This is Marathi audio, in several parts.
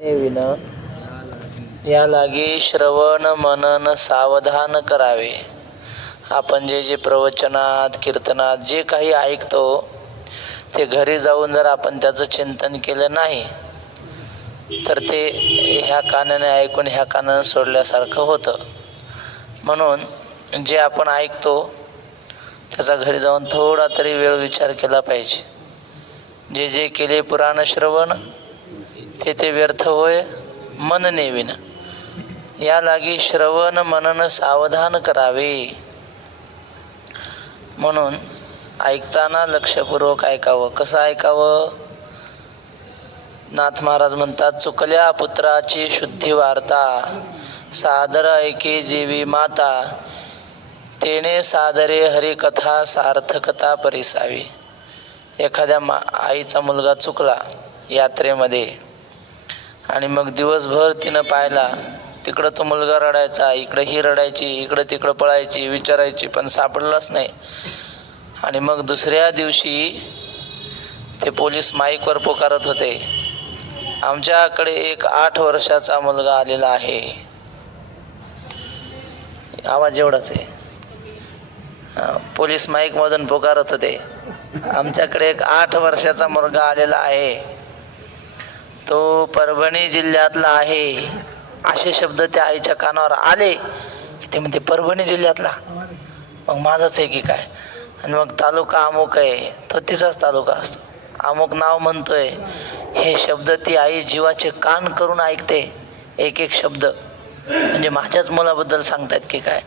विना या लागी श्रवण मनन सावधान करावे. आपण जे प्रवचनात कीर्तनात जे काही ऐकतो ते घरी जाऊन जर आपण त्याचं चिंतन केलं नाही तर ते ह्या कानाने ऐकून ह्या कानाने सोडल्यासारखं होतं. म्हणून जे आपण ऐकतो त्याचा घरी जाऊन थोडा तरी वेळ विचार केला पाहिजे. जे केले पुराण श्रवण ते व्यर्थ होय मन नेविन. या लागी श्रवण मनन सावधान करावे. म्हणून ऐकताना लक्षपूर्वक ऐकावं. कसं ऐकावं? नाथ महाराज म्हणतात, चुकल्या पुत्राची शुद्धी वार्ता, सादर ऐके जीवी माता, तेने सादरे हरिकथा सार्थकता परिसावी. एखाद्या आईचा मुलगा चुकला यात्रेमध्ये आणि मग दिवसभर तिनं पाहिला, तिकडं तो मुलगा रडायचा, इकडं ही रडायची, इकडं तिकडं पळायची, विचारायची, पण सापडलाच नाही. आणि मग दुसऱ्या दिवशी ते पोलीस माईकवर पुकारत होते, आमच्याकडे एक 8 वर्षाचा मुलगा आलेला आहे. आवाज एवढाच आहे. पोलीस माईकमधून पुकारत होते, आमच्याकडे एक 8 वर्षाचा मुलगा आलेला आहे, तो परभणी जिल्ह्यातला आहे. असे शब्द त्या आईच्या कानावर आले. ते म्हणते परभणी जिल्ह्यातला, मग माझाच आहे की काय? आणि मग तालुका अमुक आहे, तो तिचाच तालुका असतो, अमुक नाव म्हणतोय. हे शब्द ती आई जीवाचे कान करून ऐकते. एक एक शब्द म्हणजे माझ्याच मुलाबद्दल सांगतायत की काय?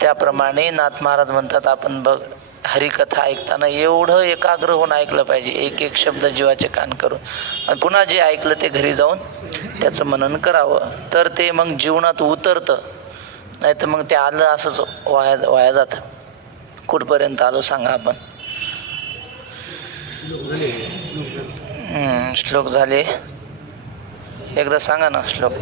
त्याप्रमाणे नाथ महाराज म्हणतात, आपण बघ हरिकथा ऐकताना एवढं एकाग्र होऊन ऐकलं पाहिजे, एक एक शब्द जीवाचे कान करून. आणि पुन्हा जे ऐकलं ते घरी जाऊन त्याचं मनन करावं, तर ते मग जीवनात उतरतं. नाही तर मग ते आलं असंच वाया जातं. कुठपर्यंत आलो सांगा आपण? श्लोक झाले, एकदा सांगा ना श्लोक.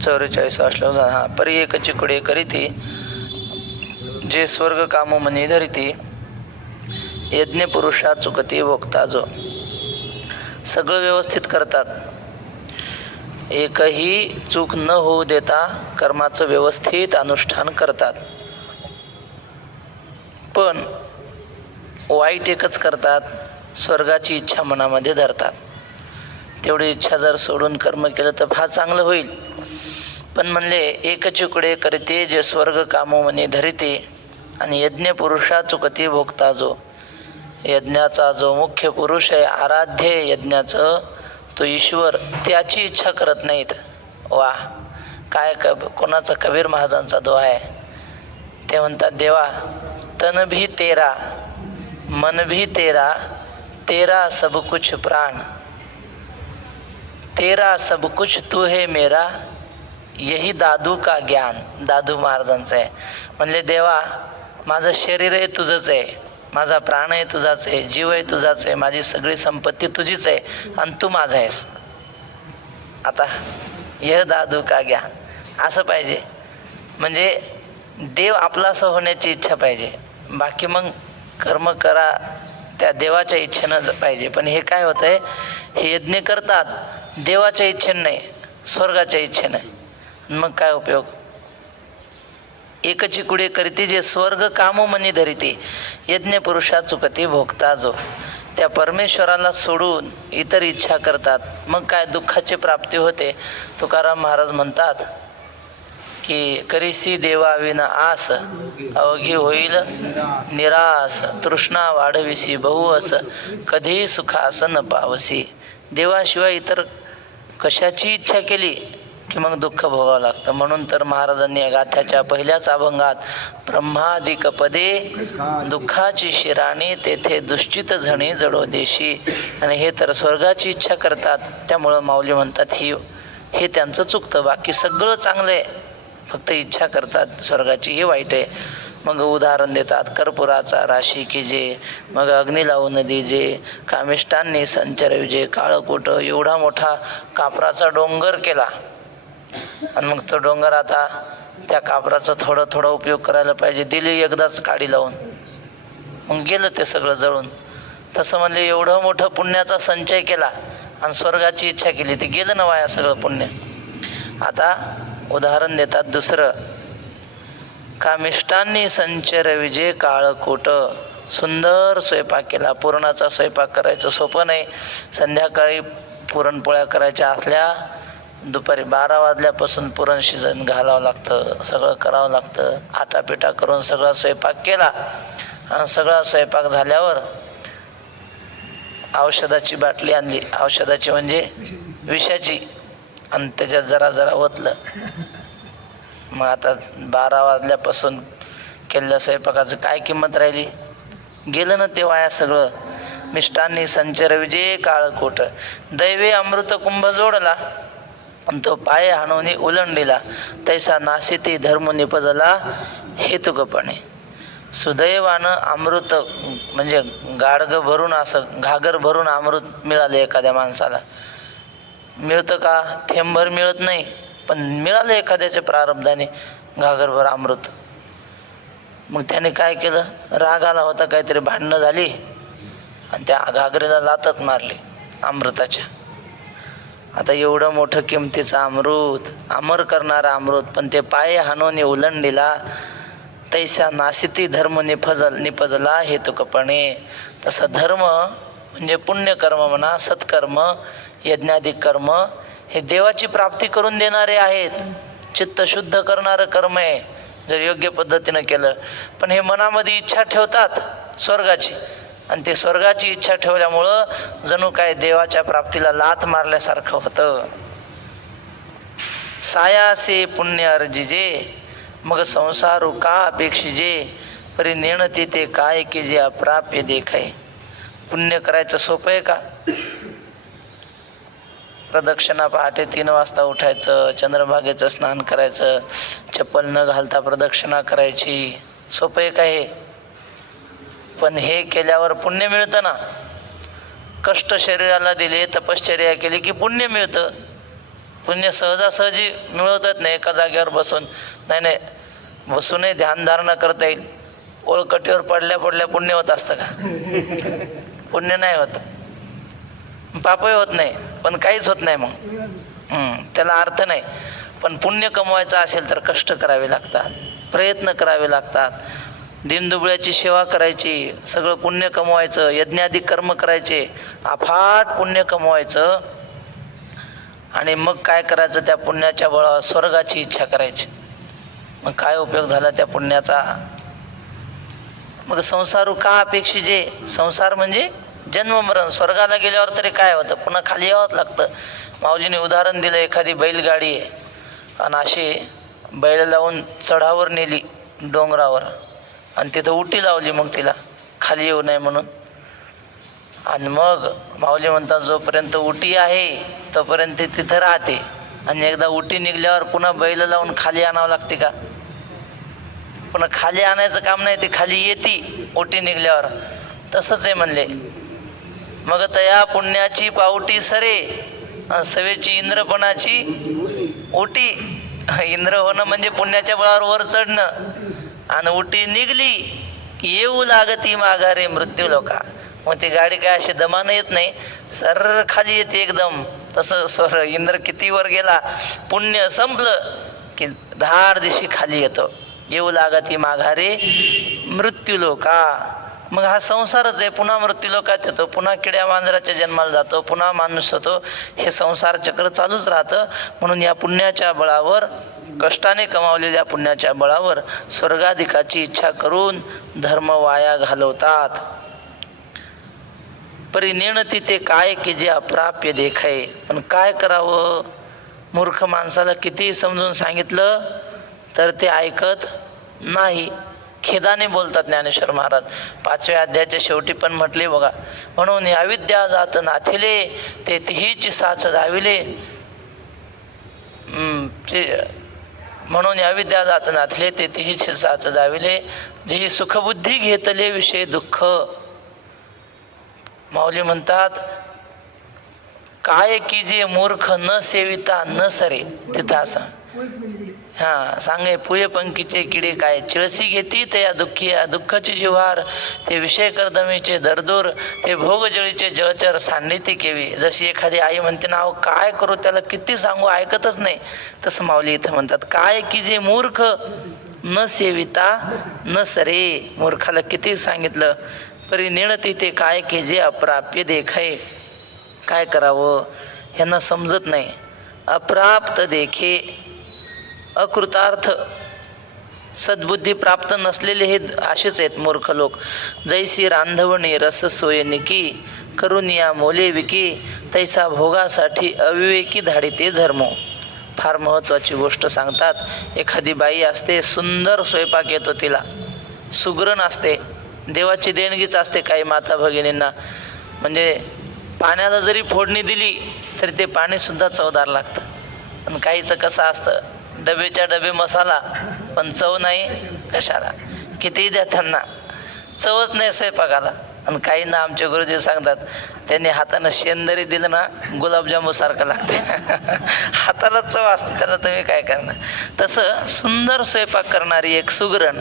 44 श्लोक झाला. हा, परी एक चिकुडे करीती, जे स्वर्ग कामो मनी धरिती, यज्ञ पुरुषा चुकती भोगता जो. सगळं व्यवस्थित करतात, एकही चूक न होऊ देता कर्माचं व्यवस्थित अनुष्ठान करतात. पण वाईट एकच करतात, स्वर्गाची इच्छा मनामध्ये धरतात. तेवढी इच्छा जर सोडून कर्म केलं तर फार चांगलं होईल. पण म्हणले एक चिकुडे करते, जे स्वर्ग कामो मनी धरिते, आणि यज्ञ पुरुषा चुकती भोगता जो. यज्ञाचा जो मुख्य पुरुष आहे, आराध्य यज्ञाचं, तो ईश्वर, त्याची इच्छा करत नाहीत. वा काय कोणाचा? कबीर महाराजांचा दोहा आहे. ते म्हणतात, देवा तन भी तेरा, मन भी तेरा, तेरा सब कुछ प्राण, तेरा सब कुछ तू है मेरा, यही दादू का ज्ञान. दादू महाराजांचं आहे. म्हणले देवा माझं शरीर आहे तुझंच आहे, माझा प्राण आहे तुझाच आहे, जीव आहे तुझाच आहे, माझी सगळी संपत्ती तुझीच आहे, आणि तू माझा आहेस. आता यह दादू का ज्ञान असं पाहिजे. म्हणजे देव आपलासं होण्याची इच्छा पाहिजे. बाकी मग कर्म करा त्या देवाच्या इच्छेनं पाहिजे. पण हे काय होतं आहे, हे यज्ञ करतात देवाच्या इच्छेनं नाही, स्वर्गाच्या इच्छेनं. मग काय उपयोग? एकची कुडे करते, जे स्वर्ग कामो मनी धरिते, यज्ञ पुरुषा चुकती भोगता जो. त्या परमेश्वराला सोडून इतर इच्छा करतात, मग काय दुःखाची प्राप्ती होते. तुकाराम महाराज म्हणतात की करीसी देवाविना आस, अवघी होईल निरास, तृष्णा वाढविसी बहुअस, कधी सुखास न पावसी. देवाशिवाय इतर कशाची इच्छा केली की मग दुःख भोगावं लागतं. म्हणून तर महाराजांनी गाथ्याच्या पहिल्याच अभंगात, ब्रह्मादिक पदे दुःखाची शिराणी, तेथे दुश्चित झणी जडो देशी. आणि हे तर स्वर्गाची इच्छा करतात. त्यामुळं माऊली म्हणतात हे त्यांचं चुकतं. बाकी सगळं चांगलं आहे, फक्त इच्छा करतात स्वर्गाची, हे वाईट आहे. मग उदाहरण देतात, कर्पुराचा राशी की जे, मग अग्नी लावून दीजे, कामिष्टांनी संचर विजे. काळकोट एवढा मोठा कापराचा डोंगर केला, आणि मग तो डोंगर आता त्या कापराचा थोडा उपयोग करायला पाहिजे. दिली एकदाच काडी लावून, मग गेलं ते सगळं जळून. तसं म्हणले एवढं मोठं पुण्याचा संचय केला आणि स्वर्गाची इच्छा केली, ते गेलं ना वाया सगळं पुण्य. आता उदाहरण देतात दुसरं, का मिष्टांनी संचर विजय काळकोट. सुंदर स्वयंपाक केला. पुरणाचा स्वयंपाक करायचं सोपं नाही. संध्याकाळी पुरणपोळ्या करायच्या असल्या दुपारी 12 वाजल्यापासून पुरण शिजन घालावं लागतं, सगळं करावं लागतं. आटापिटा करून सगळा स्वयंपाक केला आणि सगळा स्वयंपाक झाल्यावर औषधाची बाटली आणली, औषधाची म्हणजे विषाची, आणि त्याच्यात जरा जरा ओतलं. मग आता 12 वाजल्यापासून केलेल्या स्वयंपाकाचं काय किंमत राहिली? गेलं ना ते वाया सगळं. मिष्टांनी संचर विजय काळकोट. दैवे अमृत कुंभ जोडला आणि तो पाय हाणवणी उलंडीला. तैसा नाशिती धर्म निपजला हेतुकपणे. सुदैवानं अमृत म्हणजे गाडगं भरून, असं घागर भरून अमृत मिळाले एखाद्या माणसाला. मिळतं का? थेंबभर मिळत नाही, पण मिळालं एखाद्याच्या प्रारब्धाने घागरभर अमृत. मग त्याने काय केलं? राग आला होता, काहीतरी भांडणं झाली आणि त्या घागरीला लातच मारली अमृताच्या. आता एवढं मोठं किमतीचं अमृत, अमर करणारं अमृत, पण ते पाय हाणून उलंडीला. तैसा नाशिती धर्म निपजला हेतुकपणे. तसा धर्म म्हणजे पुण्यकर्म म्हणा, सत्कर्म, यज्ञाधिक कर्म हे देवाची प्राप्ती करून देणारे आहेत. चित्त शुद्ध करणारं कर्म आहे जर योग्य पद्धतीनं केलं. पण हे मनामध्ये इच्छा ठेवतात स्वर्गाची, आणि ते स्वर्गाची इच्छा ठेवल्यामुळं जणू काय देवाच्या प्राप्तीला लाथ मारल्यासारखं होतं. सायासे पुण्य अर्जिजे मग संसारू का अपेक्षिजे. परी नेणती ते काय की जे अप्राप्य देखाय. पुण्य करायचं सोपं आहे का? प्रदक्षिणा पहाटे 3 वाजता उठायचं, चंद्रभागेचं स्नान करायचं, चप्पल न घालता प्रदक्षिणा करायची, सोपं आहे का हे? पण हे केल्यावर पुण्य मिळतं ना. कष्ट शरीराला दिले, तपश्चर्या केली की पुण्य मिळतं. पुण्य सहजासहजी मिळवतात नाही एका जागेवर बसून. नाही, बसूनही ध्यानधारणा करता येईल. ओळकटीवर पडल्या पडल्या पुण्य होत असतं का? पुण्य नाही होत, पापही होत नाही, पण काहीच होत नाही. मग त्याला अर्थ नाही. पण पुण्य कमवायचं असेल तर कष्ट करावे लागतात, प्रयत्न करावे लागतात, दीनदुबळ्याची सेवा करायची, सगळं पुण्य कमवायचं, यज्ञाधिक कर्म करायचे, अफाट पुण्य कमवायचं. आणि मग काय करायचं? त्या पुण्याच्या बळावर स्वर्गाची इच्छा करायची. मग काय उपयोग झाला त्या पुण्याचा? मग संसारू का अपेक्षिजे. संसार म्हणजे जन्म मरण. स्वर्गाला गेल्यावर तरी काय होतं? पुन्हा खाली यावंच लागतं. माऊलीने उदाहरण दिलं, एखादी बैलगाडी आहे आणि अशी बैल लावून चढावर नेली डोंगरावर आणि तिथं उटी लावली मग तिला खाली येऊ नये म्हणून. आणि मग माऊली म्हणतात जोपर्यंत उटी आहे तोपर्यंत तिथं राहते, आणि एकदा उटी निघल्यावर पुन्हा बैल लावून खाली आणावं लागते का? पुन्हा खाली आणायचं काम नाही, ती खाली येते उटी निघल्यावर. तसंच आहे म्हणले. मग तया पुण्याची पावटी सरे, सवेची इंद्रपणाची उटी. इंद्र होणं म्हणजे पुण्याच्या बळावर वर चढणं, आणि उटी निघली की येऊ लागती माघारे मृत्यू लोका. मग ती गाडी काय अशी दमानं येत नाही, सर खाली येते एकदम. तसं इंद्र किती वर गेला, पुण्य संपलं की धार दिशी खाली येतो. येऊ लागती माघारे मृत्यू लोका. मग हा संसारच आहे. पुन्हा मृत्यू लोकात येतो, पुन्हा किड्या मांजराच्या जन्माला जातो, पुन्हा माणूस होतो. हे संसार चक्र चालूच राहतं. म्हणून या पुण्याच्या बळावर, कष्टाने कमावलेल्या पुण्याच्या बळावर स्वर्गाधिकाची इच्छा करून धर्म वाया घालवतात. परी नेणती ते काय की जे अप्राप्य देखाय. पण काय करावं? मूर्ख माणसाला कितीही समजून सांगितलं तर ते ऐकत नाही. खेदाने बोलतात ज्ञानेश्वर महाराज. 5व्या अध्यायाच्या शेवटी पण म्हटले बघा, म्हणून अविद्या जात नाथिले ते तिहीची साच धाविले. म्हणून अविद्या जात नाथले ते तिहीची साच धाविले. जी सुखबुद्धी घेतले विषय दुःख. माऊली म्हणतात काय की जे मूर्ख न सेविता न सरे. तिथं असं सांगे पुये पंखीचे किडे काय, चिळसी घेती ते या दुःखी, या दुःखाचे जिव्हार, ते विषय कर्दमीचे दरदूर, ते भोग जळीचे जळचर सांडिती केवी. जशी एखादी आई म्हणते ना, अहो काय करू त्याला, किती सांगू ऐकतच नाही, तसं माऊली इथं म्हणतात, काय की जे मूर्ख न सेविता न सरे. मूर्खाला किती सांगितलं परी निणती ते काय की जे अप्राप्य देखाय. काय करावं यांना समजत नाही. अप्राप्त देखे, अकृतार्थ, सद्बुद्धी प्राप्त नसलेले हे असेच आहेत मूर्ख लोक. जैसी रांधवणी रस सोयनिकी, करून या मोले विकी, तैसा भोगासाठी अविवेकी धाडिते धर्मो. फार महत्त्वाची गोष्ट सांगतात. एखादी बाई असते, सुंदर स्वयंपाक येतो तिला, सुगरण असते, देवाची देणगीच असते काही माता भगिनींना. म्हणजे पाण्याला जरी फोडणी दिली तरी ते पाणीसुद्धा चवदार लागतं. आणि काहीचं कसं असतं, डबेच्या डबे मसाला पण चव नाही, कशाला कितीही द्या त्यांना चवच नाही स्वयंपाकाला. आणि काहींना आमचे गुरुजी सांगतात, त्यांनी हातानं शेंदरी दिलं ना गुलाबजामू सारखं लागते. हाताला चव असते, त्याला तुम्ही काय करणार. तसं सुंदर स्वयंपाक करणारी एक सुगरण,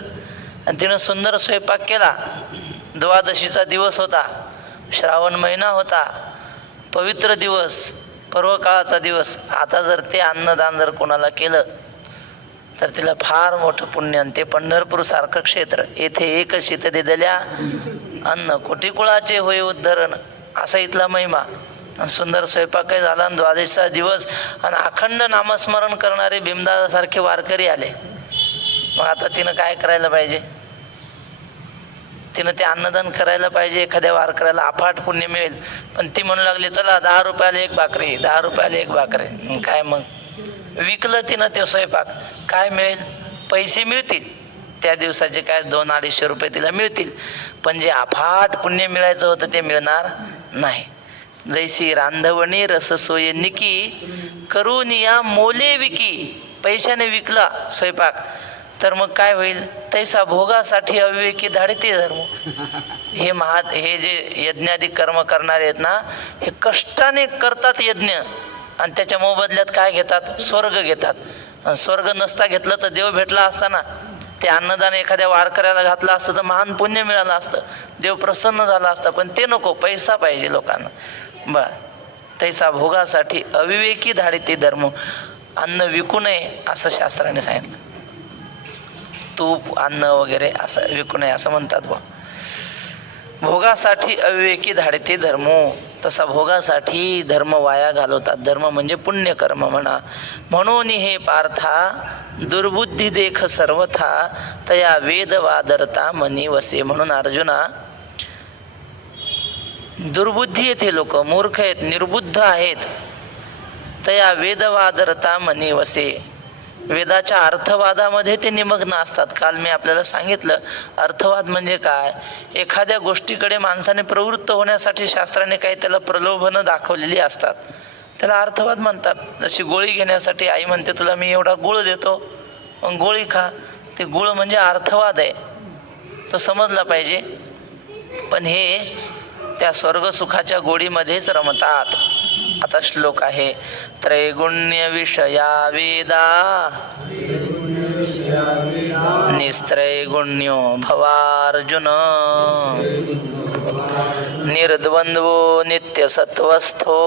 आणि तिनं सुंदर स्वयंपाक केला. द्वादशीचा दिवस होता, श्रावण महिना होता, पवित्र दिवस, पर्वकाळाचा दिवस. आता जर ते अन्नदान जर कोणाला केलं तर तिला फार मोठं पुण्य. आणि ते पंढरपूरसारखं क्षेत्र, येथे एक शीतदे दिल्या अन्न कोटी कुळाचे होय उद्धरण, असा इथला महिमा. आणि सुंदर स्वयंपाकही झाला. आणि द्वादशीचा दिवस, आणि अखंड नामस्मरण करणारे भीमदासारखे वारकरी आले. मग आता तिनं काय करायला पाहिजे, तिनं ते अन्नदान करायला पाहिजे. एखाद्या वारकऱ्याला अफाट पुण्य मिळेल. पण ती म्हणू लागली, चला 10 रुपयाला एक भाकरी, 10 रुपयाला एक भाकरी. काय मग विकलं तिनं ते स्वयंपाक, काय मिळेल, पैसे मिळतील त्या दिवसाचे, काय 200-250 रुपये तिला मिळतील. पण जे अफाट पुण्य मिळायचं होतं ते मिळणार नाही. जैसी रांधवणी रस सोय निकी, करून या मोले विकी. पैशाने विकला स्वयंपाक तर मग काय होईल, तैसा भोगासाठी अविवेकी धाडिते धर्म. हे जे यज्ञादी कर्म करणारे आहेत ना, हे कष्टाने करतात यज्ञ, आणि त्याच्या मोबदल्यात काय घेतात, स्वर्ग घेतात. आणि स्वर्ग नसता घेतलं तर देव भेटला असताना, ते अन्नदान एखाद्या वारकऱ्याला घातलं असतं तर महान पुण्य मिळालं असतं, देव प्रसन्न झाला असता. पण ते नको, पैसा पाहिजे लोकांना. तैसा भोगासाठी अविवेकी धाडिते धर्म. अन्न विकू नये असं शास्त्राने सांगितलं. तूप अन्न वगैरे असं विकू नये असं म्हणतात बा. भोगासाठी अविवेकी धाडिते धर्म. तसा भोगासाठी धर्म वाया घालवतात. धर्म म्हणजे पुण्यकर्म म्हणा. म्हणून हे पार्था दुर्बुद्धी देख सर्वथा, तया वेद वादरता मनी वसे. म्हणून अर्जुना, दुर्बुद्धी आहेत हे लोक, मूर्ख आहेत, निर्बुद्ध आहेत. तया वेदवादरता मनी वसे. वेदाच्या अर्थवादामध्ये ते निमग्न असतात. काल मी आपल्याला सांगितलं, अर्थवाद म्हणजे काय, एखाद्या गोष्टीकडे माणसाने प्रवृत्त होण्यासाठी शास्त्राने काही त्याला प्रलोभनं दाखवलेली असतात, त्याला अर्थवाद म्हणतात. जशी गोळी घेण्यासाठी आई म्हणते, तुला मी एवढा गुळ देतो, मग गोळी खा. ते गुळ म्हणजे अर्थवाद आहे, तो समजला पाहिजे. पण हे त्या स्वर्गसुखाच्या गोडीमध्येच रमतात. आता श्लोक आहे, त्रैगुण्य विषया वेदा निस्त्रैगुण्यो भवार्जुन, निर्द्वंद्वो नित्यसत्वस्थो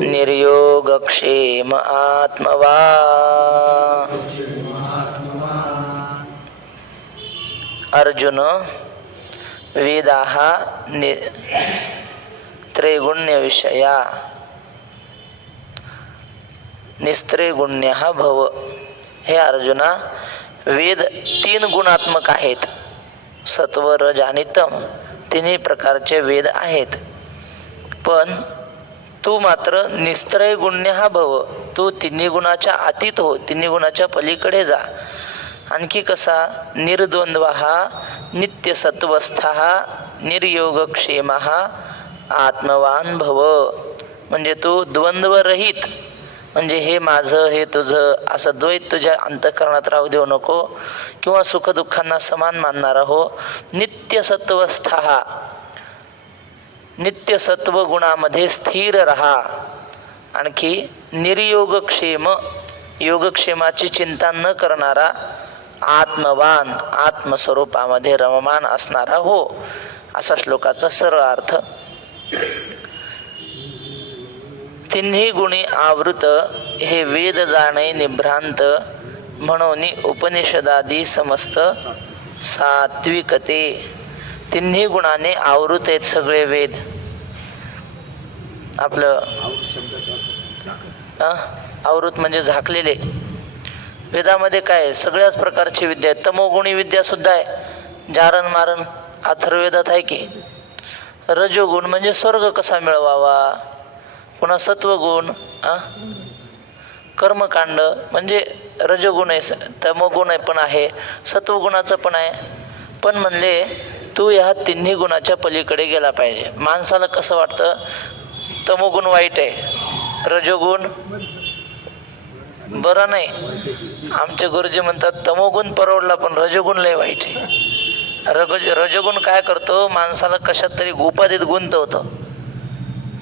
निर्योगक्षेम आत्मवा. अर्जुन, वेदाः त्रैगुण्य विषया निस्त्रैगुण्यः भव. हे अर्जुना, वेद 3 गुणात्मक आहेत, सत्व रज आणि तम, 3 प्रकारचे वेद आहेत. पण तू मात्र निस्त्रैगुण्यः भव, तू 3 गुणाच्या अतीत हो, 3 गुणाच्या पलीकडे जा. आणखी कसा, निर्द्वंद्वः नित्यसत्वस्थः निर्योगक्षेमः आत्मवान भव. म्हणजे तू द्वंद्वरहित, म्हणजे हे माझं हे तुझं असं द्वैत तुझ्या अंतःकरणात राहू देऊ नको, किंवा सुखदुःखांना समान मानणारा हो. नित्यसत्वस्थः, नित्यसत्व गुणामध्ये स्थिर रहा. आणखी निर्योगक्षेम, योगक्षेमाची चिंता न करणारा, आत्मवान, आत्मस्वरूपामध्ये रममान असणारा हो, असा श्लोकाचा सरळ अर्थ. तिन्ही गुणी आवृत हे वेद जाणे निभ्रांत, म्हणून उपनिषदादी समस्त सात्विकते. तिन्ही गुणाने आवृत आहेत सगळे वेद. आपलं आवृत म्हणजे झाकलेले. वेदामध्ये काय आहे? सगळ्याच प्रकारची विद्या आहे. तमोगुणी विद्या सुद्धा आहे, जारण मारण अथर्ववेदात आहे की. रजोगुण म्हणजे स्वर्ग कसा मिळवावा. पुन्हा सत्वगुण, कर्मकांड म्हणजे रजोगुण आहे, तमोगुण आहे पण आहे, सत्वगुणाचं पण आहे. पण म्हणले तू ह्या तिन्ही गुणाच्या पलीकडे गेला पाहिजे. माणसाला कसं वाटतं तमोगुण वाईट आहे, रजोगुण बरं नाही. आमचे गुरुजी म्हणतात तमोगुण परवडला पण रजोगुण लय वाईट आहे. रजोगुण काय करतो, माणसाला कशात तरी उपाधीत गुंतवतो,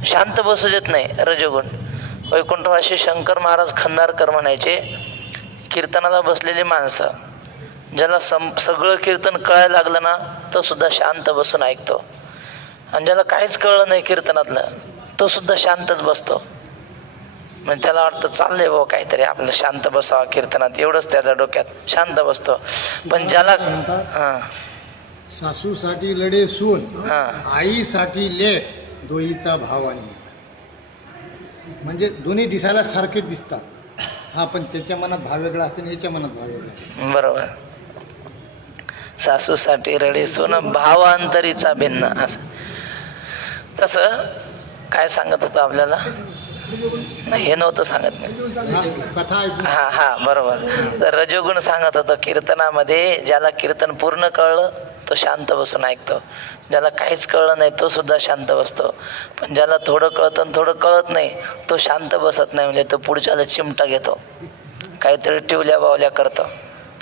शांत बसू देत नाही रजोगुण. वैकुंठवासी शंकर महाराज खंदारकर म्हणायचे, कीर्तनाला बसलेली माणसं ज्याला सगळं कीर्तन कळायला लागलं ना, तो सुद्धा शांत बसून ऐकतो. आणि ज्याला काहीच कळलं नाही कीर्तनातलं, तो सुद्धा शांतच बसतो. म्हणजे त्याला वाटतं चाललंय बाबा काहीतरी, आपलं शांत बसावं कीर्तनात, एवढंच त्याच्या डोक्यात, शांत बसतो. पण ज्याला सासूसाठी लढे सून, आईसाठी लेक, दोहीचा भावानी. म्हणजे दोन्ही दिसायला सारखे दिसतात, हा पण त्याच्या मनात भाव वेगळा असतो आणि याच्या मनात भाव वेगळा. बरोबर. सासूसाठी रडे सून, भावांतरीचा भिन्न. असं तसं काय सांगत होतं आपल्याला, नाही हे नव्हतं सांगत नाही. कथा हा बरोबर. तर रजोगुण सांगत होतं कीर्तनामध्ये, ज्याला कीर्तन पूर्ण कळलं तो शांत बसून ऐकतो, ज्याला काहीच कळलं नाही तो सुद्धा शांत बसतो. पण ज्याला थोडं कळतं आणि थोडं कळत नाही तो शांत बसत नाही. म्हणजे तो पुढच्याला चिमटा घेतो, काहीतरी टिवल्या बावल्या करतो.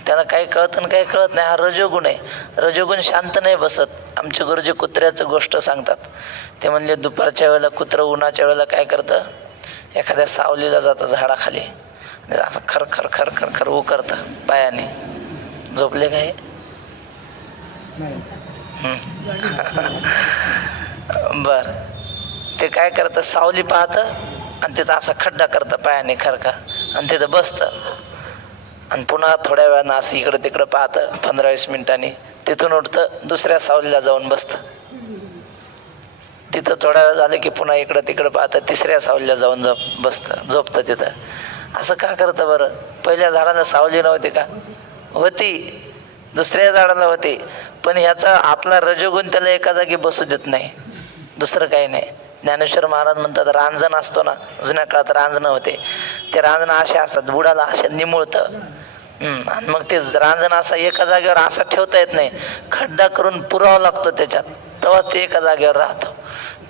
त्याला काही कळतं आणि काही कळत नाही, हा रजोगुण आहे. रजोगुण शांत नाही बसत. आमचे गुरुजी कुत्र्याचं गोष्ट सांगतात. ते म्हणले दुपारच्या वेळेला कुत्रं उन्हाच्या वेळेला काय करतं, एखाद्या सावलीला जातं झाडाखाली, असं खर खर खर खर खर करतं पायाने. झोपले काय? बर. ते काय करतं, सावली पाहतं आणि तिथं असा खड्डा करतं पायाने खरखा, आणि तिथं बसतं. आणि पुन्हा थोड्या वेळानं असं इकडं तिकडं पाहतं, 15-20 मिनिटांनी तिथून उठतं, दुसऱ्या सावलीला जाऊन बसतं. तिथं थोडा वेळ झालं की पुन्हा इकडं तिकडं पाहतं, तिसऱ्या सावलीला जाऊन बसतं, झोपतं तिथं. असं का करतं बरं? पहिल्या झाडाला सावली नव्हती का? होती. दुसऱ्या झाडाला होती. पण ह्याचा आतला रजोगुण त्याला एका जागी बसू देत नाही, दुसरं काही नाही. ज्ञानेश्वर महाराज म्हणतात रांजण असतो ना, जुन्या काळात रांजणं होते, ते रांजणं असे असतात, बुडाला असे निमुळतं. आणि मग ते रांजण असा एका जागेवर असा ठेवता येत नाही, खड्डा करून पुरावा लागतो त्याच्यात, तेव्हा ते एका जागेवर राहतो.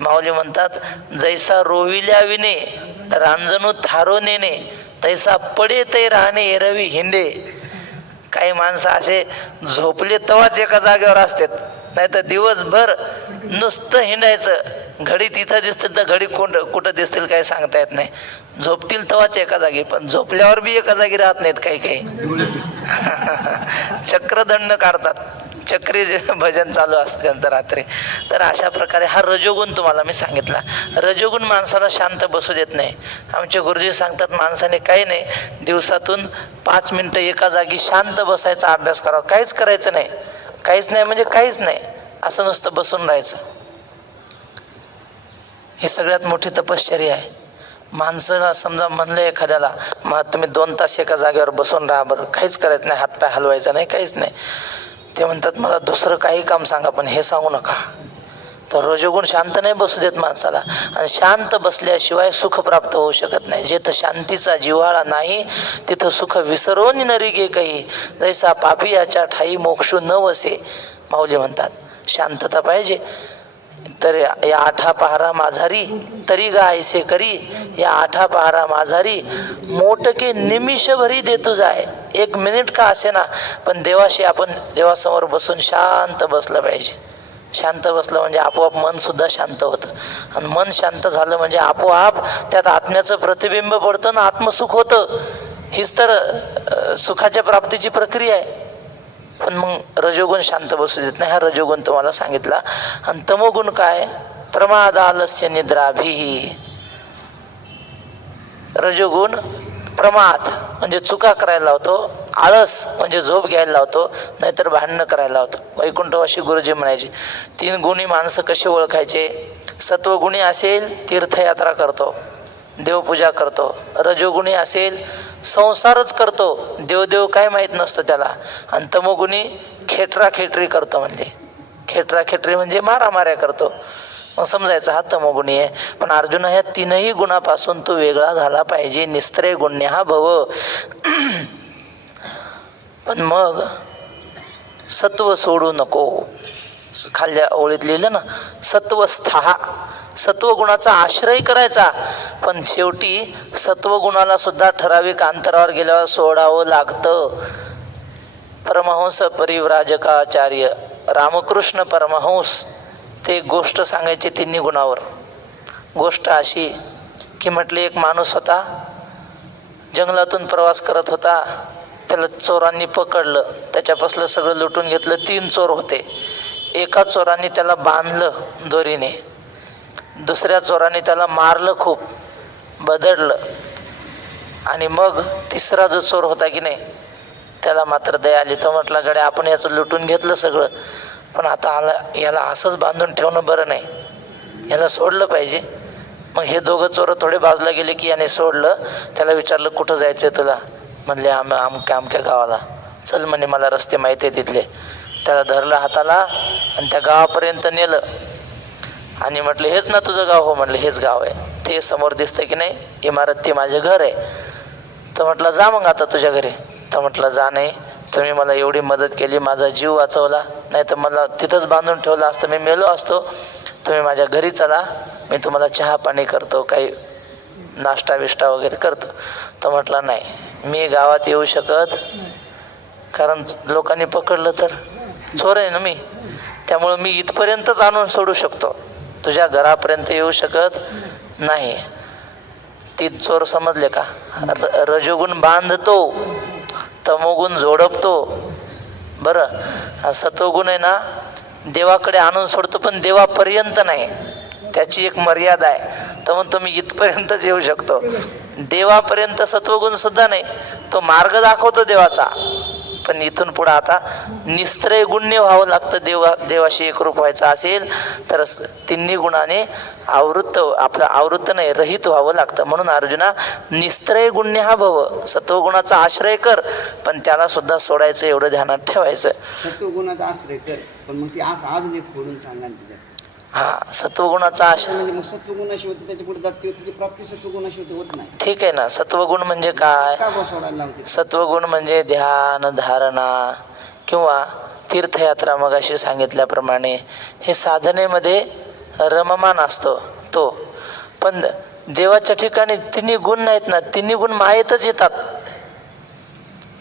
माऊली म्हणतात जैसा रोविल्या विने रांजणू थारो नेणे, तैसा पडे तै राहणे एरवी हिंडे. काही माणसं असे झोपले तेव्हाच एका जागेवर असतात, नाही तर दिवसभर नुसतं हिंडायचं. घडी तिथं दिसतील तर घडी कुठं दिसतील काही सांगता येत नाही. झोपतील तेव्हाच एका जागी, पण झोपल्यावर बी एका जागी राहत नाहीत काही काही. चक्रदंड काढतात, चक्री भजन चालू असतं त्यांचं रात्री. तर अशा प्रकारे हा रजोगुण तुम्हाला मी सांगितला. रजोगुण माणसाला शांत बसू देत नाही. आमचे गुरुजी सांगतात माणसाने काही नाही, दिवसातून 5 मिनिटं एका जागी शांत बसायचा अभ्यास करावा. काहीच करायचं नाही, काहीच नाही म्हणजे काहीच नाही, असं नुसतं बसून राहायचं. ही सगळ्यात मोठी तपश्चर्या आहे. माणसाला समजा म्हणलं एखाद्याला मग तुम्ही 2 तास एका जागेवर बसून राहा बरं, काहीच करायचं नाही, हातपाय हलवायचा नाही, काहीच नाही. ते म्हणतात मला दुसरं काही काम सांगा पण हे सांगू नका. तर रजोगुण शांत नाही बसू देत माणसाला, आणि शांत बसल्याशिवाय सुख प्राप्त होऊ शकत नाही. जेथं शांतीचा जिव्हाळा नाही तिथं सुख विसरून नरी गे काही, जैसा पापियाच्या ठाई मोक्षू न वसे. माऊली म्हणतात शांतता पाहिजे. तर या 8 पहारा माझारी तरी गा ऐसे करी, या 8 पहारा माझारी मोटके निमिष भरी देतो जाय. 1 मिनिट का असे ना, पण देवाशी आपण देवासमोर बसून शांत बसलं पाहिजे. शांत बसलं म्हणजे आपोआप मन सुद्धा शांत होतं, आणि मन शांत झालं म्हणजे आपोआप त्यात आत्म्याचं प्रतिबिंब पडतं ना आत्मसुख होतं. हीच तर सुखाच्या प्राप्तीची प्रक्रिया आहे. पण मग रजोगुण शांत बसू देत नाही. हा रजोगुण तुम्हाला सांगितला. आणि तमोगुण काय? प्रमाद आलस्य निद्राभिही. रजोगुण प्रमाद म्हणजे चुका करायला लावतो, आळस म्हणजे झोप घ्यायला लावतो, नाहीतर भांडणं करायला लावतो. वैकुंठवासी गुरुजी म्हणायचे 3 गुणी माणसं कसे ओळखायचे? सत्वगुणी असेल तीर्थयात्रा करतो, देवपूजा करतो. रजोगुणी असेल संसारच करतो, देवदेव काय माहीत नसतं त्याला. आणि तमोगुणी खेटराखेटरी करतो, म्हणजे खेटराखेटरी म्हणजे मारामाऱ्या करतो. मग समजायचं हा तमोगुणी आहे. पण अर्जुन ह्या 3ही गुणापासून तू वेगळा झाला पाहिजे. निस्त्रय गुण्य हा भव. पण मग सत्व सोडू नको. खाल्ल्या ओळीत लिहिलं ना, सत्वस्था. सत्वगुणाचा आश्रय करायचा. पण शेवटी सत्वगुणाला सुद्धा ठराविक अंतरावर गेल्यावर सोडावं लागतं. परमहंस परिव्राजकाचार्य रामकृष्ण परमहंस ते गोष्ट सांगायचे 3 गुणावर. गोष्ट अशी की म्हटले एक माणूस होता, जंगलातून प्रवास करत होता. त्याला चोरांनी पकडलं, त्याच्यापासलं सगळं लुटून घेतलं. 3 चोर होते. एका चोराने त्याला बांधलं दोरीने, दुसऱ्या चोराने त्याला मारलं, खूप बदडलं. आणि मग तिसरा जो चोर होता की नाही, त्याला मात्र दया आली. तो म्हटला गड्या आपण याचं लुटून घेतलं सगळं, पण आता याला असंच बांधून ठेवणं बरं नाही, याला सोडलं पाहिजे. मग हे दोघं चोरं थोडे बाजूला गेले की याने सोडलं. त्याला विचारलं कुठं जायचं आहे तुला? म्हणले अमक्या गावाला. चल म्हणे मला रस्ते माहिती आहे तिथले. त्याला धरलं हाताला आणि त्या गावापर्यंत नेलं. आणि म्हटलं हेच ना तुझं गाव? हो म्हणलं हेच गाव आहे. ते समोर दिसतं की नाही इमारत, ते माझं घर आहे. तर म्हटलं जा मग आता तुझ्या घरी. तर म्हटलं जा नाही, तुम्ही मला एवढी मदत केली, माझा जीव वाचवला, नाही तर मला तिथंच बांधून ठेवलं असतं, मी मेलो असतो. तुम्ही माझ्या घरी चला, मी तुम्हाला चहा पाणी करतो, काही नाश्ता बिष्टा वगैरे करतो. तर म्हटला नाही, मी गावात येऊ शकत, कारण लोकांनी पकडलं तर चोर आहे ना मी, त्यामुळं मी इथपर्यंतच आणून सोडू शकतो, तुझ्या घरापर्यंत येऊ शकत नाही. 3 चोर समजले का? रजोगुण बांधतो, तमोगुण जोडपतो. बरं, सत्वगुण आहे ना देवाकडे आणून सोडतो, पण देवापर्यंत नाही, त्याची एक मर्यादा आहे. तर म्हणतो मी इथपर्यंतच येऊ शकतो. देवापर्यंत सत्वगुण सुद्धा नाही, तो मार्ग दाखवतो देवाचा. पण इथून पुढं आता निस्त्रय गुण्य व्हावं लागतं. देवाशी एकरूप व्हायचं असेल तर 3 गुणाने आवृत्त नाही, रहित व्हावं लागतं. म्हणून अर्जुना निस्त्रय गुण्य हा भव. सत्वगुणाचा आश्रय कर, पण त्याला सुद्धा सोडायचं एवढं ध्यानात ठेवायचं. सत्वगुणाचा आश्रय कर, पण मग ती अजून एक फोडून सांगा ना तिच्यात. सत्वगुणाचा आश्रय म्हणजे मग सत्वगुणाशी होते त्याच्या पुढे जाते, त्याची प्राप्ती सत्वगुणाशी होत नाही. ठीक आहे ना. सत्वगुण म्हणजे काय? सोडायला लावते. सत्वगुण म्हणजे ध्यान, धारणा किंवा तीर्थयात्रा, मग अशी सांगितल्याप्रमाणे हे साधनेमध्ये रममान असतो तो. पण देवाच्या ठिकाणी 3 गुण नाहीत ना, 3 गुण मायेतच येतात.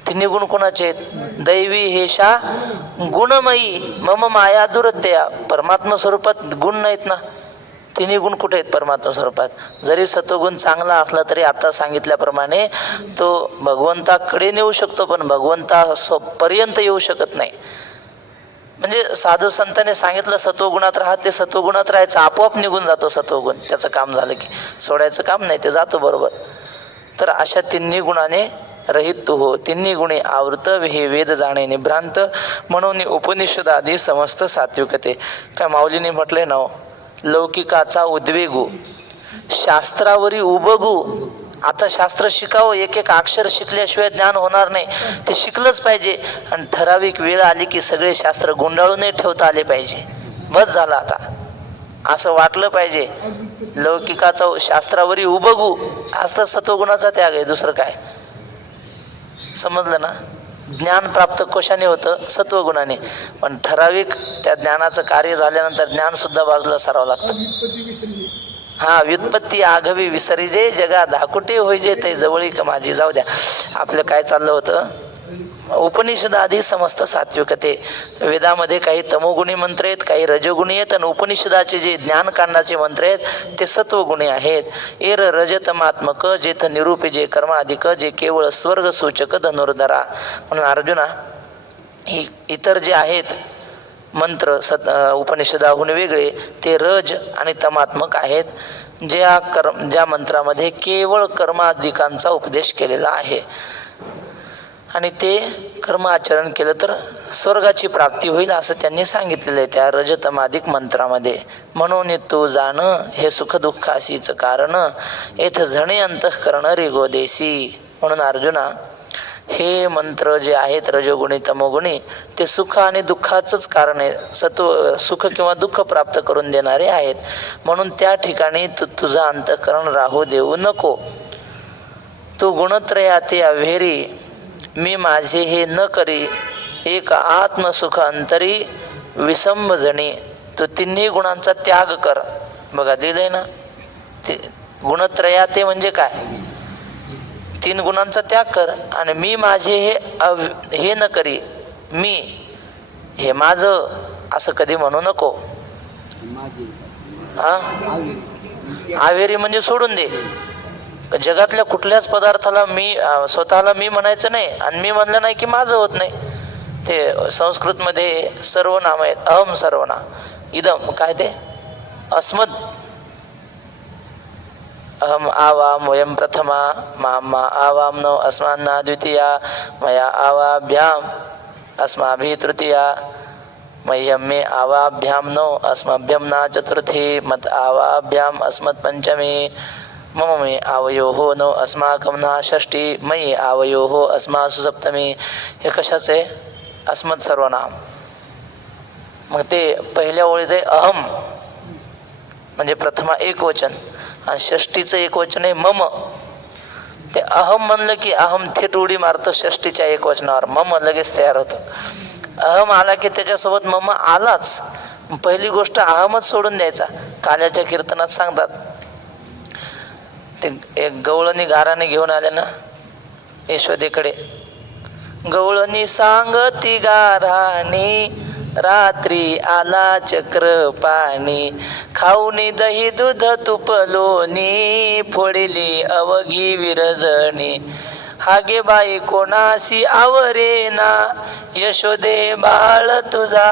3 गुण कोणाचे आहेत? दैवी हेशा गुणमयी मम माया दुरत्या. परमात्मा स्वरूपात गुण नाहीत ना, 3 गुण कुठे आहेत परमात्मा स्वरूपात? जरी सत्वगुण चांगला असला तरी आता सांगितल्याप्रमाणे तो भगवंताकडे नेऊ शकतो, पण भगवंतापर्यंत येऊ शकत नाही. म्हणजे साधू संतांनी सांगितलं सत्वगुणात राहा, ते सत्वगुणात राहायचं, आपोआप निघून जातो सत्वगुण. त्याचं काम झालं की सोडायचं काम नाही, ते जातो बरोबर. तर अशा 3 गुणाने रहित तू हो. 3 गुणे आवृत हे वेद जाणे निभ्रांत, म्हणून उपनिषद आदी समस्त सात्विकते. काय माऊलीने म्हटलंय ना, लौकिकाचा उद्वेगू, शास्त्रावरी उबगू. आता शास्त्र शिकावं, एक अक्षर शिकल्याशिवाय ज्ञान होणार नाही, ते शिकलंच पाहिजे. आणि ठराविक वेळ आली की सगळे शास्त्र गुंडाळूनही ठेवता आले पाहिजे. बस झालं आता, असं वाटलं पाहिजे. लौकिकाचा शास्त्रावरी उबगू, आज तर सत्वगुणाचा त्याग आहे, दुसरं काय? समजलं ना? ज्ञान प्राप्त कशाने होतं? सत्वगुणाने. पण ठराविक त्या ज्ञानाचं कार्य झाल्यानंतर ज्ञान सुद्धा बाजूला सारावं लागतं. व्युत्पत्ती आघवी विसरिजे, जगा धाकुटे होईजे ते जवळीक माझी. जाऊ द्या, आपलं काय चाललं होतं? उपनिषदादी समस्त सात्विकते. वेदामध्ये काही तमोगुणी मंत्र आहेत, काही रजोगुणी आहेत, आणि उपनिषदाचे जे ज्ञानकांडाचे मंत्र आहेत ते सत्वगुणी आहेत. एर रजतमात्मक जेथ निरूपे जे कर्माधिक जे केवळ स्वर्ग सूचक धनुर्धरा. म्हणून अर्जुना, इतर जे आहेत मंत्र उपनिषदाहून वेगळे ते रज आणि तमात्मक आहेत, ज्या मंत्रामध्ये केवळ कर्माधिकांचा उपदेश केलेला आहे आणि ते कर्म आचरण केलं तर स्वर्गाची प्राप्ती होईल असं त्यांनी सांगितलेलं आहे त्या रजतमाधिक मंत्रामध्ये. म्हणून तू जाण हे सुख दुःखाशीच कारण येथ झणे अंतःकरण रे गोदेसी. म्हणून अर्जुना, हे मंत्र जे आहेत रजोगुणी तमोगुणी ते सुख आणि दुःखाचंच कारण आहे. सुख किंवा दुःख प्राप्त करून देणारे आहेत. म्हणून त्या ठिकाणी तू तुझं अंतःकरण राहू देऊ नको. तू गुणत्रयाते अव्हेरी मी माझे हे न करी एक आत्मसुख अंतरी विसंब जणी. तू तिन्ही गुणांचा त्याग कर. बघा दिलंय ना ते गुणत्रयाते म्हणजे काय, 3 गुणांचा त्याग कर. आणि मी माझे हे न करी, मी हे माझं असं कधी म्हणू नको. हा, आवेरी म्हणजे सोडून दे. जगातल्या कुठल्याच पदार्थाला मी स्वतःला मी म्हणायचं नाही, आणि मी म्हणलं नाही की माझं होत नाही. ते संस्कृतमध्ये सर्वनाम आहेत. अहम सर्वना, इदम काय ते अस्मद, अहम आवाम वयम प्रथमा मामा आवाम नो अस्मान्ना द्वितीया मया आवाभ्याम अस्माभिः तृतीया मह्यम मे आवाभ्याम नो अस्मभ्यम ना चतुर्थी मत आवाभ्याम अस्मत् पंचमी मम मे आवयोः नो अस्माकं ना षष्ठी मयि आवयोः अस्मासु सप्तमी. हे कशाचं आहे, अस्मत् सर्वनाम. मग ते पहिल्या ओळीत आहे अहम म्हणजे प्रथमा एक वचन, आणि षष्टीचं एक वचन आहे मम. ते अहम म्हणलं की अहम थेट उडी मारतो षष्टीच्या एक वचनावर, मम लगेच तयार होतं. अहम आला की त्याच्यासोबत मम आलाच. पहिली गोष्ट अहमच सोडून द्यायचा. काल्याच्या कीर्तनात सांगतात, ते एक गवळणी गाराने घेऊन आले ना यशोदेकडे. गवळणी सांगती गाराणी रात्री आला चक्र पाणी, खाऊनी दही दूध तूप लोणी फोडिली अवघी विरजणी. हागे बाई कोणाशी आवरेना यशोदे बाळ तुझा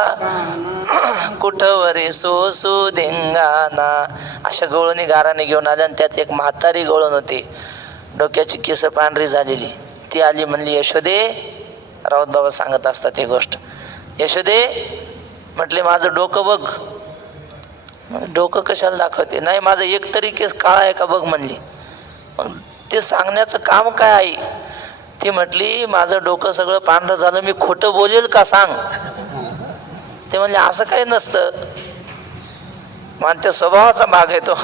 कुठवरे सोसू धिंगाणा. अशा गवळणी गाराने घेऊन आल्या, आणि त्यात एक म्हातारी गवळण होती, डोक्याची केस पांढरी झालेली. ती आली, म्हणली यशोदे, राऊत बाबा सांगत असतात ही गोष्ट. यशोदे म्हटले माझं डोकं बघ. डोकं कशाला दाखवते, नाही माझं एक तरी केस काळा आहे का बघ म्हणली. मग ते सांगण्याचं काम काय आहे. ती म्हटली माझं डोकं सगळं पांढरं झालं, मी खोटं बोलेल का सांग. ते म्हणले असं काही नसतं, मान त्या स्वभावाचा भाग आहे तो.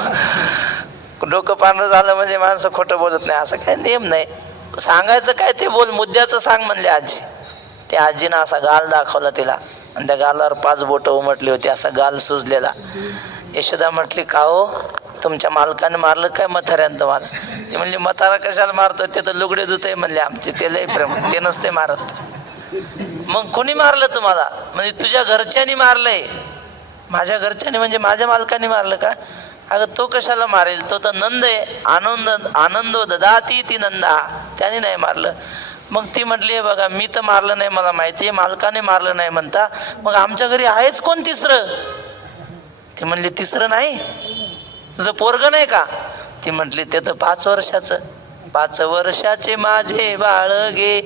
डोकं पांढरं झालं म्हणजे माणसं खोटं बोलत नाही असं काही नियम नाही. सांगायचं काय ते बोल, मुद्द्याचं सांग म्हणले आजी. त्या आजीनं असा गाल दाखवला तिला, आणि त्या गालावर 5 बोटं उमटली होती, असा गाल सुजलेला. यशोदा म्हटली का हो, तुमच्या मालकाने मारलं काय म्हाताऱ्यानं तुम्हाला. ती म्हणली म्हातारा कशाला मारतो, ते तर लुगडे धुते म्हणले आमचे, ते लय प्रेम, ते नसते मारत. मग कोणी मारलं तुम्हाला, म्हणजे तुझ्या घरच्यांनी मारलंय. माझ्या घरच्यांनी म्हणजे माझ्या मालकाने मारलं का. अगं तो कशाला मारेल, तो तर नंद आहे, आनंदो ददाती ती नंदा, त्याने नाही मारलं. मग ती म्हटली बघा मी तर मारलं नाही, मला माहिती आहे, मालकाने मारलं नाही म्हणता, मग आमच्या घरी आहेच कोण तिसरं. ती म्हणली तिसरं नाही, तुझं पोरगं नाही का. ती म्हटली ते तर 5 वर्षाचं. 5 वर्षाचे माझे बाळ गे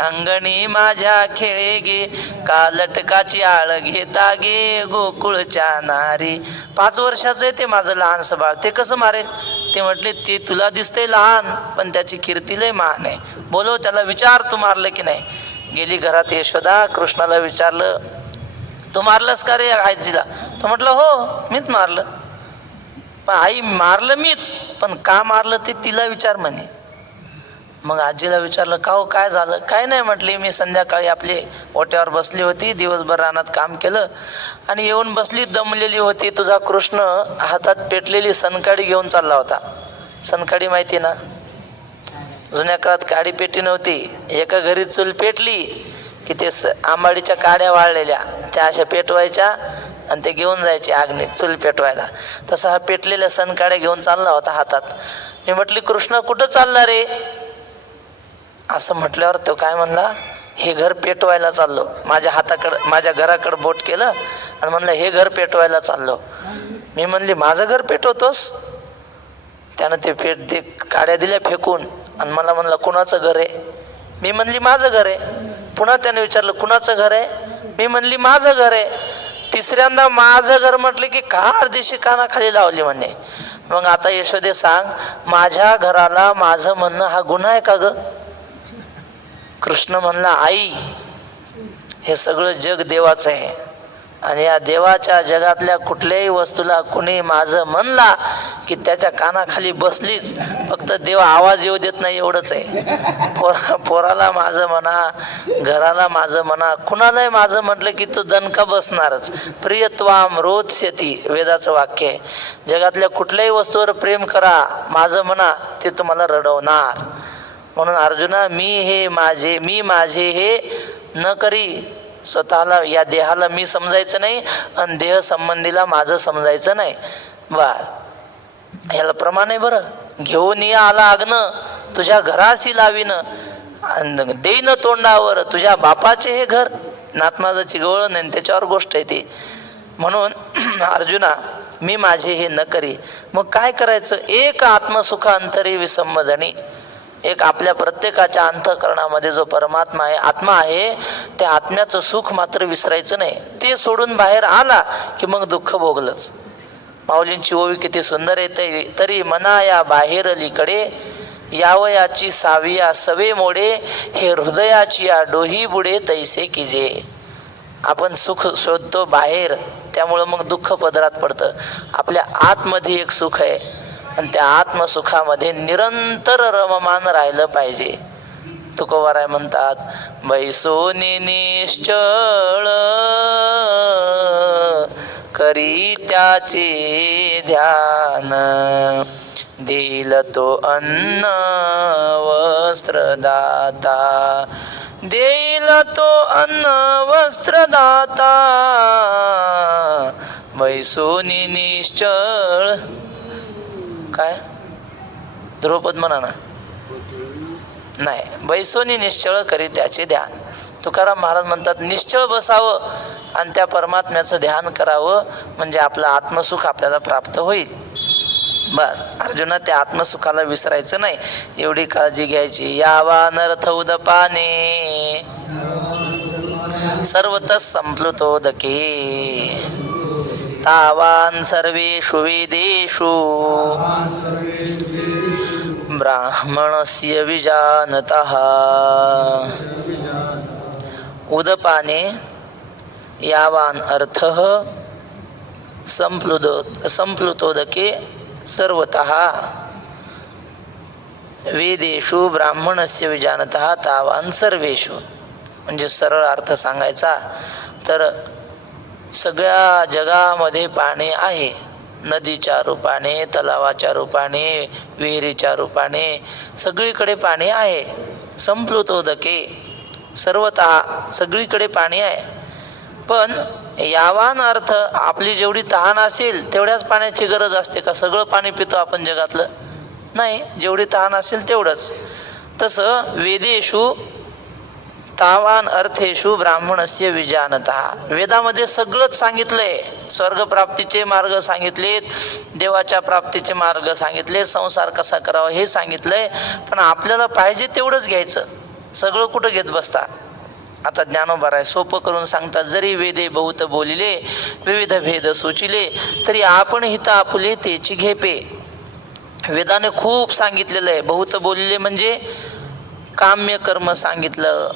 अंगणी माझ्या खेळे गे, का लटकाची आळ घेता गे गोकुळच्या नारी. 5 वर्षाचं आहे ते माझं लहानसं बाळ, ते कसं मारेल. ते म्हटले ते तुला दिसतंय लहान, पण त्याची कीर्ती लय महान आहे. बोलो त्याला, विचार तू मारलं की नाही. गेली घरात यशोदा, कृष्णाला विचारलं तू मारलंस का रे आजीला. तो म्हटलं हो मीच मारलं. पण आई मारलं मीच, पण का मारलं ते तिला विचार म्हणे. मग आजीला विचारलं का हो काय झालं. काय नाही म्हटली, मी संध्याकाळी आपली ओट्यावर बसली होती, दिवसभर रानात काम केलं आणि येऊन बसली दमलेली होती. तुझा कृष्ण हातात पेटलेली सनकाडी घेऊन चालला होता. सनकाडी माहिती ना, जुन्या काळात काडी पेटी नव्हती, एका घरी चूल पेटली की ते आंबाडीच्या काड्या वाळलेल्या त्या अशा पेटवायच्या आणि ते घेऊन जायचे अग्नी चूल पेटवायला. तसा हा पेटलेल्या सनकाड्या घेऊन चालला होता हातात. मी म्हटली, कृष्ण कुठं चालला रे? असं म्हटल्यावर तो काय म्हणला, हे घर पेटवायला चाललो. माझ्या हाताकडं माझ्या घराकडं बोट केलं आणि म्हणलं, हे घर पेटवायला चाललो. मी म्हणली, माझं घर पेटवतोस? त्यानं ते काड्या दिल्या फेकून आणि मला म्हणलं, कुणाचं घर आहे? मी म्हणली, माझं घर आहे. पुन्हा त्याने विचारलं, कुणाचं घर आहे? मी म्हणली, माझं घर आहे. तिसऱ्यांदा माझं घर म्हटलं की का अर्धीशी कानाखाली लावली म्हणे. मग आता यशोदे सांग, माझ्या घराला माझं म्हणणं हा गुन्हा आहे का ग? कृष्ण म्हणला, आई हे सगळं जग देवाचं आहे आणि या देवाच्या जगातल्या कुठल्याही वस्तूला कुणी माझं म्हणला की त्याच्या कानाखाली बसलीच. फक्त देव आवाज येऊ देत नाही एवढंच आहे. पोराला माझं म्हणा, घराला माझं म्हणा, कुणालाही माझं म्हटलं की तो दणका बसणारच. प्रियत्वाम रोचयति वेदाचं वाक्य आहे. जगातल्या कुठल्याही वस्तूवर प्रेम करा, माझं म्हणा, ते तुम्हाला रडवणार. म्हणून अर्जुना, मी माझे हे न करी. स्वतःला या देहाला मी समजायचं नाही आणि देह संबंधीला माझं समजायचं नाही. याला प्रमाण आहे बरं. घेऊन या आला अग्न तुझ्या घराशी लावीन, देईन तोंडावर तुझ्या बापाचे हे घर. नाथमाजाची गवळण नाही त्याच्यावर गोष्ट आहे ती. म्हणून अर्जुना, मी माझे हे न करी. मग काय करायचं? एक आत्मसुख अंतरी विसंब जणी. एक आपल्या प्रत्येकाच्या अंतःकरणामध्ये जो परमात्मा आहे, आत्मा आहे, त्या आत्म्याचं सुख मात्र विसरायचं नाही. ते सोडून बाहेर आला की मग दुःख भोगलंच. माऊलींची ओवी किती सुंदर येते. तरी मना या बाहेरलीकडे यावयाची साविया सवे मोडे, हे हृदयाची या डोही बुडे तैसे किजे. आपण सुख शोधतो बाहेर, त्यामुळं मग दुःख पदरात पडतं. आपल्या आतमध्ये एक सुख आहे आणि त्या आत्मसुखामध्ये निरंतर रममान राहिलं पाहिजे. तुकोबाराय म्हणतात, बैसोनी निश्चळ करी त्याचे ध्यान, देईल तो अन्न वस्त्रदाता, देईल तो अन्न वस्त्रदाता. बैसोनी निश्चळ, काय ध्रुपद म्हणा ना, नाही, बैसोनी निश्चळ करी त्याचे ध्यान. तुकाराम महाराज म्हणतात, निश्चळ बसावं आणि त्या परमात्म्याचं ध्यान करावं, म्हणजे आपलं आत्मसुख आपल्याला प्राप्त होईल. बस अर्जुना, त्या आत्मसुखाला विसरायचं नाही, एवढी काळजी घ्यायची. यावा नर्थ उदपाने सर्वतः संप्लुतोदके, तावान सर्वेषु वेदेषु ब्राह्मणस्य विजानतः. उदपाने यावान अर्थः संप्लुतोदके सर्वतः वेदेषु ब्राह्मणस्य विजानतः तावान सर्वेषु. म्हणजे सरळ अर्थ सांगायचा तर सगळ्या जगामध्ये पाणी आहे. नदीच्या रूपाने, तलावाच्या रूपाने, विहिरीच्या रूपाने सगळीकडे पाणी आहे. संप्लुतोदके सर्वतः सगळीकडे पाणी आहे. पण यावान अर्थ आपली जेवढी तहान असेल तेवढ्याच पाण्याची गरज असते का? सगळं पाणी पितो आपण जगातलं? नाही, जेवढी तहान असेल तेवढंच. तसं वेदेषु तावान अर्थेषु ब्राह्मणस्य विजानतः. वेदामध्ये सगळंच सांगितलंय. स्वर्गप्राप्तीचे मार्ग सांगितलेत, देवाच्या प्राप्तीचे मार्ग सांगितले, संसार कसा करावा हे सांगितलंय. पण आपल्याला पाहिजे तेवढंच घ्यायचं, सगळं कुठं घेत बसता. आता ज्ञानोबाराय सोपं करून सांगतात, जरी वेदे बहुत बोलिले विविध भेद सुचिले, तरी आपण हित आपुले तेची घेपे. वेदाने खूप सांगितलेलं आहे. बहुत बोलिले म्हणजे काम्य कर्म सांगितलं,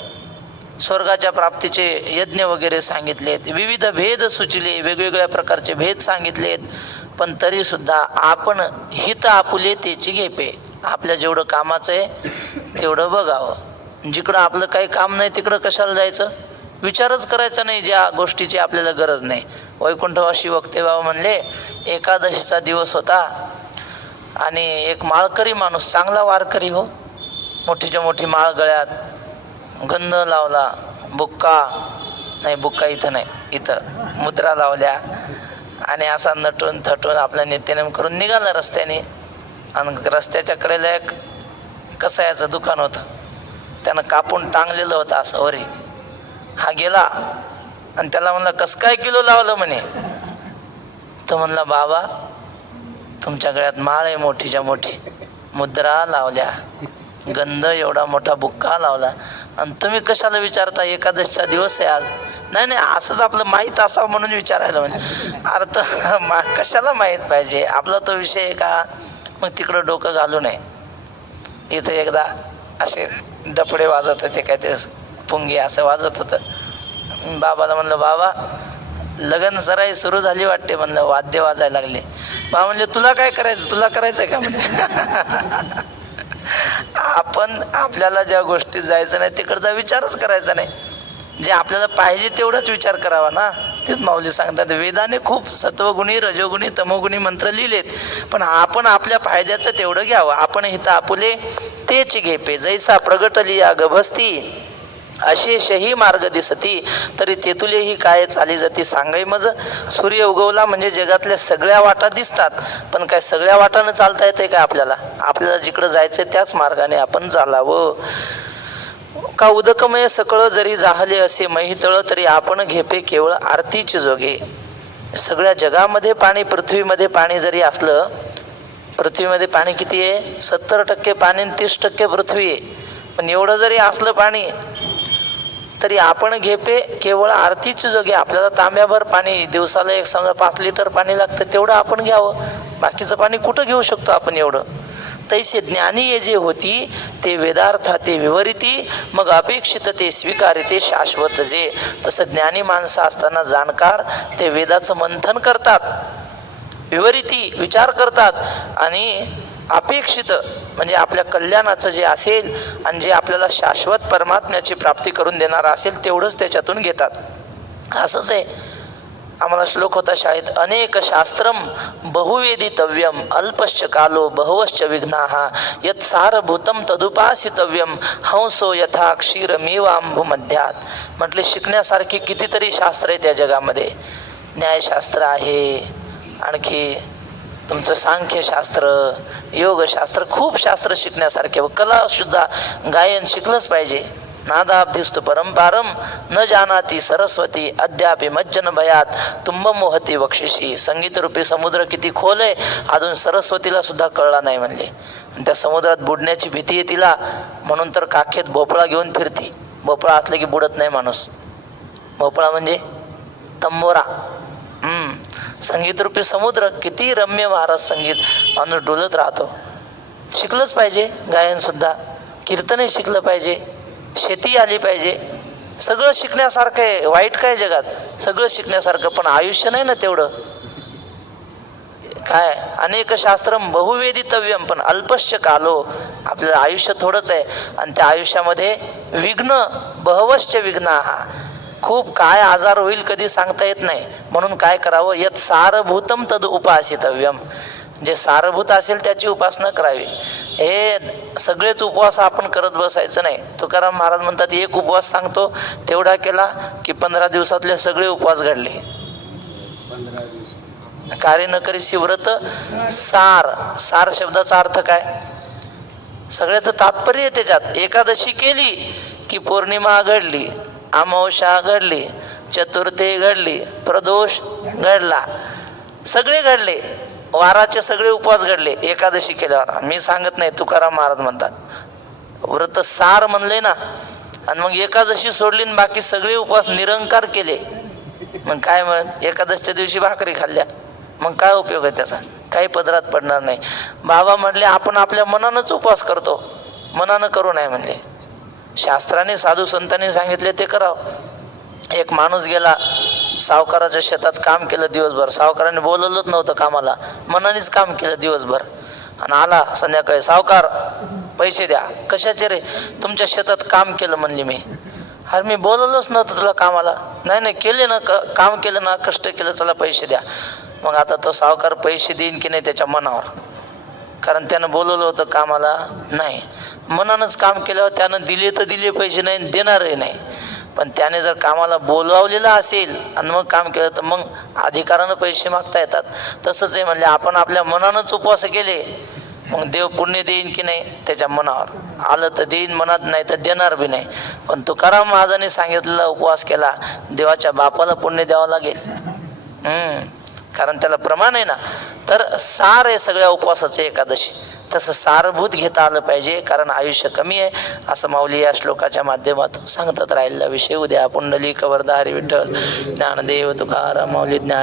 स्वर्गाच्या प्राप्तीचे यज्ञ वगैरे सांगितलेत, विविध भेद सुचले, वेगवेगळ्या प्रकारचे भेद सांगितलेत. पण तरी सुद्धा आपण हित आपुले तेची घेपे. आपल्या जेवढं कामाचं आहे तेवढं बघावं. जिकडं आपलं काही काम नाही तिकडं कशाला जायचं? विचारच करायचा नाही ज्या गोष्टीची आपल्याला गरज नाही. वैकुंठवासी वक्तेबाबा म्हणले, एकादशीचा दिवस होता आणि एक माळकरी माणूस, चांगला वारकरी हो, मोठीच्या मोठी माळ गळ्यात, गंध लावला, बुक्का नाही, बुक्का इथं नाही, इथं मुद्रा लावल्या आणि असा नटून थटून आपला नित्यनेम करून निघाला रस्त्याने. आणि रस्त्याच्या कडेला एक कसायाचं दुकान होतं, त्यानं कापून टांगलेलं होतं असं वरी. हा गेला आणि त्याला म्हणला, कसं काय किलो लावलं म्हणे. तो म्हणला, बाबा तुमच्या गळ्यात माळ आहे मोठीच्या मोठी, मुद्रा लावल्या, गंध एवढा मोठा बुक्का लावला, आणि तुम्ही कशाला विचारता, एकादशीचा दिवस आहे आज. नाही नाही, असंच आपलं माहीत असावं म्हणून विचारायला. म्हणजे अर्थ कशाला माहीत पाहिजे, आपला तो विषय आहे का. मग तिकडं डोकं घालू नये. इथं एकदा असे डपडे वाजत होते, काहीतरी पुंगी असं वाजत होतं. बाबाला म्हणलं, बाबा लगन सराई सुरू झाली वाटते. म्हणलं, वाद्य वाजायला लागले. बाबा म्हणले, तुला काय करायचं, तुला करायचं आहे का. म्हणजे आपण आपल्याला ज्या गोष्टीत जायचं नाही तिकडचा विचारच करायचा नाही. जे आपल्याला पाहिजे तेवढाच विचार करावा ना. तेच माऊली सांगतात, वेदाने खूप सत्वगुणी रजोगुणी तमोगुणी मंत्र लिहिलेत, पण आपण आपल्या फायद्याचं तेवढं घ्यावं. आपण हिता आपुले तेच घेपे, जैसा प्रगटली या गभस्ती अशेषही मार्ग दिसती, तरी तेथुलेही काय चाली जाती सांगाई मज. सूर्य उगवला म्हणजे जगातल्या सगळ्या वाटा दिसतात, पण काय सगळ्या वाटानं चालता येते काय आपल्याला. आपल्याला जिकडं जायचं त्याच मार्गाने आपण चालावं. का उदकमय सकळ जरी जाहले असे महितळ, तरी आपण घेपे केवळ आरतीचे जोगे. सगळ्या जगामध्ये पाणी, पृथ्वीमध्ये पाणी जरी असलं, पृथ्वीमध्ये पाणी किती आहे, 70% पाणी आणि 30% पृथ्वी आहे. पण एवढं जरी असलं पाणी, तरी आपण घेपे केवळ आरतीचे जोगे. आपल्याला तांब्याभर पाणी, दिवसाला एक समजा 5 लिटर पाणी लागतं, तेवढं आपण घ्यावं. बाकीचं पाणी कुठं घेऊ शकतो आपण एवढं. तैसे ज्ञानी ये जे होती ते वेदार्था ते विवरिती, मग अपेक्षित ते स्वीकारिते शाश्वत जे. तसं ज्ञानी माणसं असताना जाणकार ते वेदाचं मंथन करतात, विवरिती विचार करतात, आणि अपेक्षित म्हणजे आपल्या कल्याणाचं जे असेल आणि जे आपल्याला शाश्वत परमात्म्याची प्राप्ती करून देणार असेल तेवढंच त्याच्यातून घेतात. असंच आहे. आम्हाला श्लोक होता शाळेत, अनेक शास्त्रम बहुवेदितव्यम अल्पश्च कालो बहवश्च विघ्नाः यत् सारभूतम तदुपासितव्यम हंसो यथा क्षीरमेवांबुमध्यात. म्हटले, शिकण्यासारखी कितीतरी शास्त्र आहे त्या जगामध्ये. न्यायशास्त्र आहे, आणखी तुमचं सांख्यशास्त्र, योगशास्त्र, खूप शास्त्र शिकण्यासारखे. कलासुद्धा गायन शिकलंच पाहिजे. नादाब्धिस्तु परंपारम न जानाती सरस्वती अद्यापि मज्जन भयात तुंब मोहती बक्षिशी. संगीतरूपी समुद्र किती खोल आहे, अजून सरस्वतीला सुद्धा कळला नाही म्हणले. आणि त्या समुद्रात बुडण्याची भीती आहे तिला, म्हणून तर काखेत भोपळा घेऊन फिरती. भोपळा असलं की बुडत नाही माणूस. भोपळा म्हणजे तंबोरा. संगीतरूपी समुद्र किती रम्य महाराज संगीत, माणूस डुलत राहतो. शिकलंच पाहिजे गायनसुद्धा, कीर्तनही शिकलं पाहिजे, शेती आली पाहिजे. सगळं शिकण्यासारखं आहे. वाईट काय जगात, सगळं शिकण्यासारखं, पण आयुष्य नाही ना तेवढं. काय अनेक शास्त्रम बहुवेदितव्यम पण अल्पश्च कालो. आपल्याला आयुष्य थोडंच आहे, आणि त्या आयुष्यामध्ये विघ्न बहवश्च विघ्नाः, खूप काय आजार होईल कधी सांगता येत नाही. म्हणून काय करावं, यत् सारभूतम तद उपासितव्यम. जे सारभूत असेल त्याची उपासना करावी. हे सगळेच उपवास आपण करत बसायचं नाही. तुकाराम महाराज म्हणतात, एक उपवास सांगतो तेवढा केला की 15 दिवसातले सगळे उपवास घडले. 15 दिवस कार्य न करीसी व्रत सार. सार शब्दाचा अर्थ काय, सगळ्याचं तात्पर्य आहे त्याच्यात. एकादशी केली की पौर्णिमा घडली, अमावस्या घडली, चतुर्थी घडली, प्रदोष घडला, सगळे घडले. वाराचे सगळे उपवास घडले एकादशी केल्यावर. मी सांगत नाही, तुकाराम महाराज म्हणतात. व्रत सार म्हणले ना, आणि मग एकादशी सोडली आणि बाकी सगळे उपवास निरंकार केले. मग काय म्हण, एकादशीच्या दिवशी भाकरी खाल्ल्या, मग काय उपयोग आहे त्याचा, काही पदरात पडणार नाही. बाबा म्हणले, आपण आपल्या मनानंच उपवास करतो, मनानं करू नये म्हणले. शास्त्राने साधू संतांनी सांगितले ते करावं. एक माणूस गेला सावकाराच्या शेतात, काम केलं दिवसभर. सावकाराने बोलवलंच नव्हतं कामाला, मनानेच काम केलं दिवसभर. आणि आला संध्याकाळी, सावकार पैसे द्या. कशाचे रे, तुमच्या शेतात काम केलं म्हणले मी. अरे मी बोलवलंच नव्हतं तुला कामाला. नाही नाही केले ना, काम केलं ना, कष्ट केलं, चला पैसे द्या. मग आता तो सावकार पैसे देईन की नाही त्याच्या मनावर, कारण त्यानं बोलवलं होतं कामाला नाही. मनानंच काम केल्यावर त्यानं दिले तर दिले पैसे, नाही देणारही नाही. पण त्याने जर कामाला बोलावलेलं असेल आणि मग काम केलं तर मग अधिकारानं पैसे मागता येतात. तसंच आहे म्हणले आपण आपल्या मनानंच उपवास केले मग देव पुण्य देईन की नाही त्याच्या मनावर आलं तर देईन, मनात नाही तर देणार बी नाही. पण तुकाराम महाराजांनी सांगितलेला उपवास केला देवाच्या बापाला पुण्य द्यावं लागेल. कारण त्याला प्रमाण आहे ना. तर सार आहे सगळ्या उपवासाचे एकादशी, तसं सारभूत घेता आलं पाहिजे. कारण आयुष्य कमी आहे असं माऊली या श्लोकाच्या माध्यमातून सांगतात राहिलेला विषय. उद्या पुंडलिक वरदा हरी विठ्ठल ज्ञानदेव तुकाराम माऊली ज्ञान